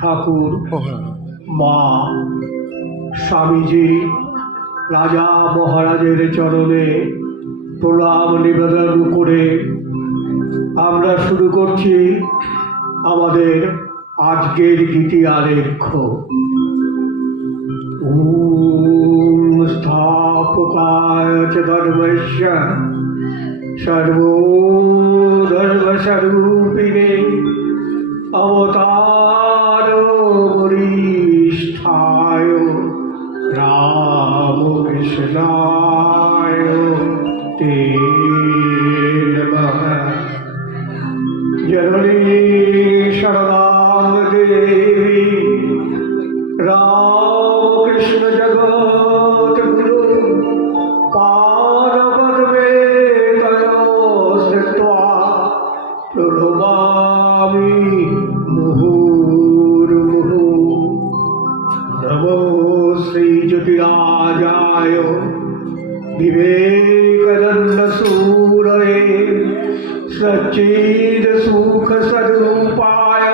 ঠাকুর, মা, স্বামীজি, রাজা মহারাজের চরণে প্রণাম নিবেদন করে আমরা শুরু করছি আমাদের আজকের গীতি আলেখ্য। ওম স্থাপকায় চ ধর্মস্য সর্বধর্মস্বরূপিণে অবতার বরিষ্ঠায় রামকৃষ্ণায় তে নমঃ। জননী শরণাং দেবী রামকৃষ্ণ জগদ্গুরু পাদপদ্মে তয়োস্ত্বা প্রণমামি মুহুর্মুহু। নমো শ্রীজ্যোতিরাজায় বিবেকানন্দ সূরয়ে সচ্চিদ সুখ সদ্রূপায়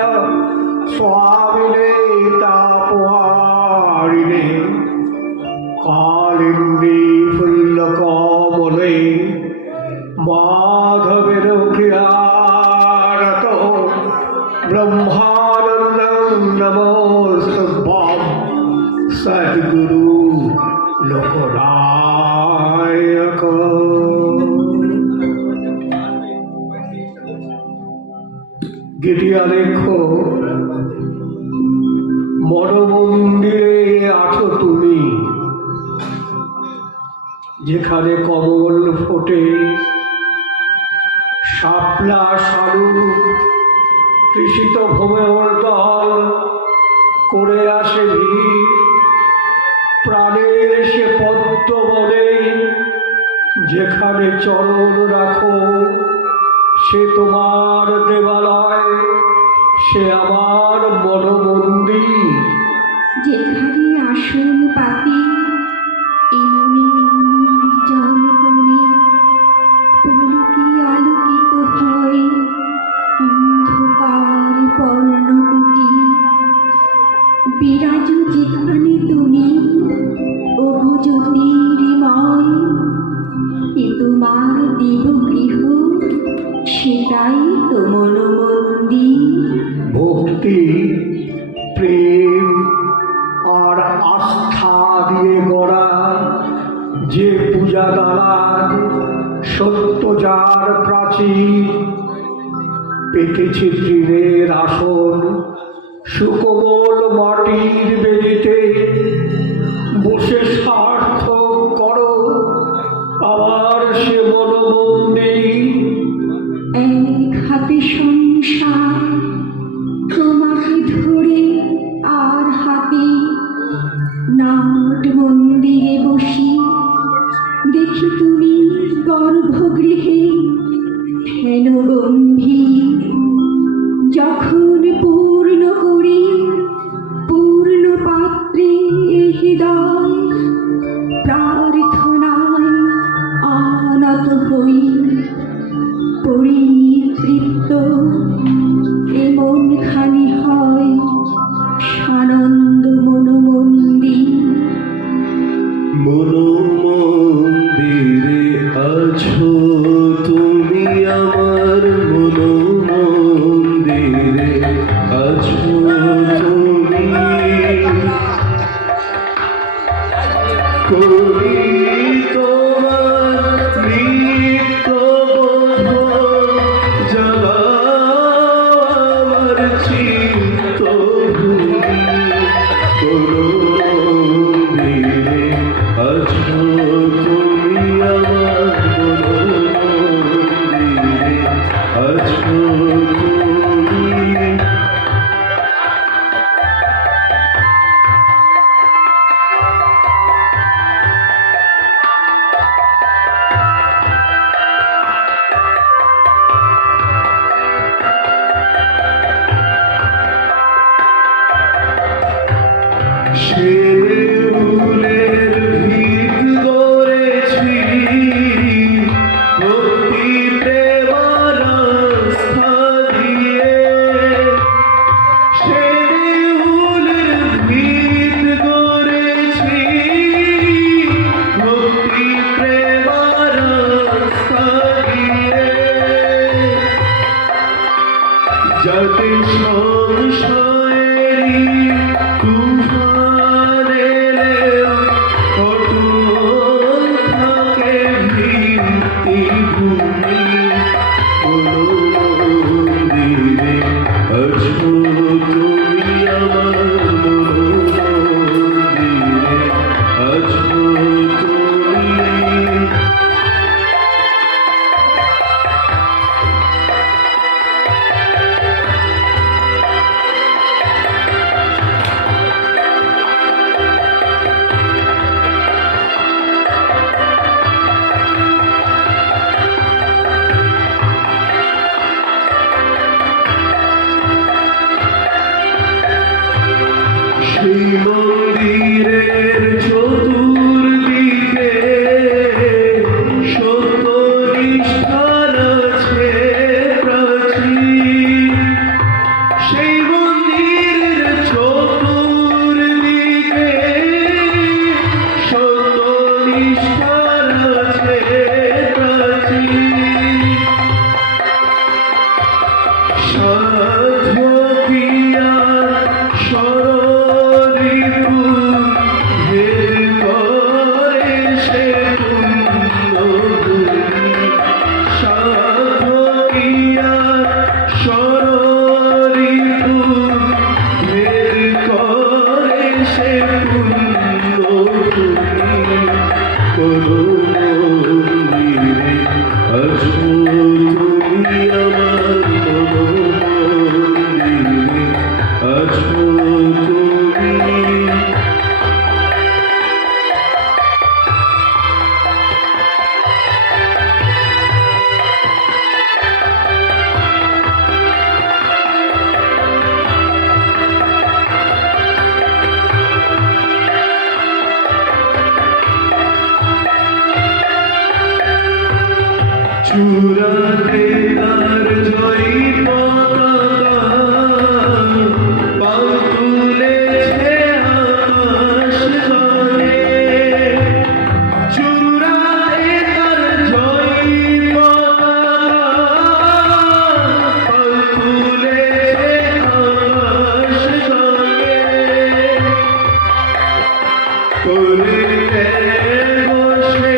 স্বামিনে তাপহারিণে কালিন্দী ফুল্লকমলে মাধবের ক্রিয়ারত ব্রহ্মানন্দং নমস্তুভ্যং সদ্গুরু লোকনায়ক। গীতি আলেখ্য। মনমন্দিরে আছো তুমি, যেখানে কমল ফোটে, শাপলা সারু কৃষিত ভূমের দল করে আসে ভিড়। প্রাণের সে পদ্ম বনে, যেখানে চরণ রাখো সে তোমার দেবালয়, সে আমার মনমন্দির। যেখানে আসন পাতি এমনি জল কোণে পলকে আলোকিত হয় অন্ধকার পর্ণকুটি। বিরাজ যেখানে তুমি ওগো জ্যোতির্ময়, এ তোমার দেবগৃহ, সেটাই তো মনমন্দির। ভক্তি, প্রেম আর আস্থা দিয়ে গড়া যে পূজা দালান, সত্য যার প্রাচীর, পেতেছে তৃণের আসন সুকোমল মাটির বেদিতে। বসে সার্থক করো আবার সে মনমন্দির। এক হাতে সংসার তোমাকে ধরে, আর হাতে নাট মন্দিরে বসি দেখি তুমি গর্ভগৃহে ধ্যান গম্ভীর। যখন পূর্ণ করি পূর্ণ পাত্রে হৃদয়, প্রার্থনায় আনত হই পরিতৃপ্ত, এমন খানি হয় সানন্দ মনমন্দির। মনমন্দিরে আছো তুমি আমার, মনমন্দিরে আছো তুমি। করি তোমার নিত্য বোধ, জ্বালাও আমার চিত্ত ভূমি। মনমন্দিরে আছো তুমি আমার, মনমন্দিরে আছো তুমি। যাতে সংশয়েরই তুফান এলেও অটল থাকে ভিত্তিভূমি। মনোমন্দিরে আছো তুমি আমার, মনোমন্দিরে আছো তুমি। সেই মন্দিরের চতুর্দিকে সত্যনিষ্ঠার আছে প্রাচীর। সেই মন্দিরের চতুর্দিকে সত্যনিষ্ঠার আছে প্রাচীর। সাধকিয়া সররিপু ভেদ করে সে পুণ্যভূমি। সাধকিয়া সররিপু ভেদ করে সে পুণ্যভূমি। মনোমন্দিরে আছো তুমি আমার, মনোমন্দিরে আছো তুমি। চূড়াতে তার জয়ী পতাকা পাল তুলেছে আকাশ গানে। চূড়াতে তার জয়ী পতাকা পাল তুলেছে আকাশ গানে। করে বসে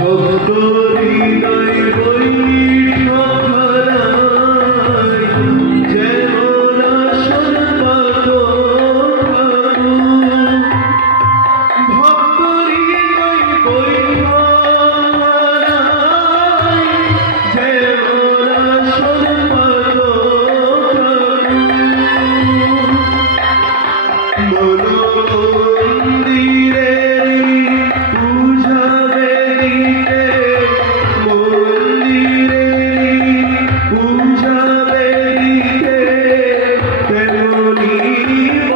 ভক্ত হৃদয় বৈঠকখানায় যেমন আসন পাত ভক্ত হৃদয় বৈঠকখানায় যেমন আসন পাত মনোমন্দিরে পূজা বেদিতে, মন্দিরে পূজা বেদিতে তেমনি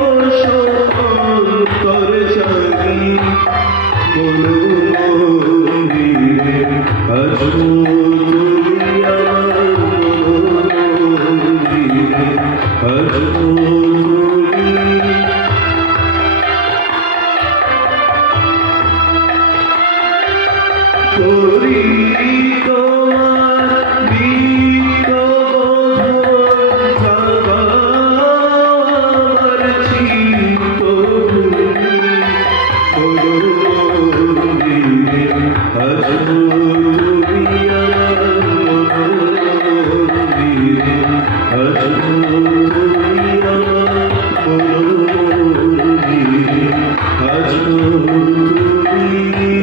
অন্তর জানি। মনোমন্দিরে আছো তুমি আমার, মনোমন্দিরে আছো তুমি। আছো তুমি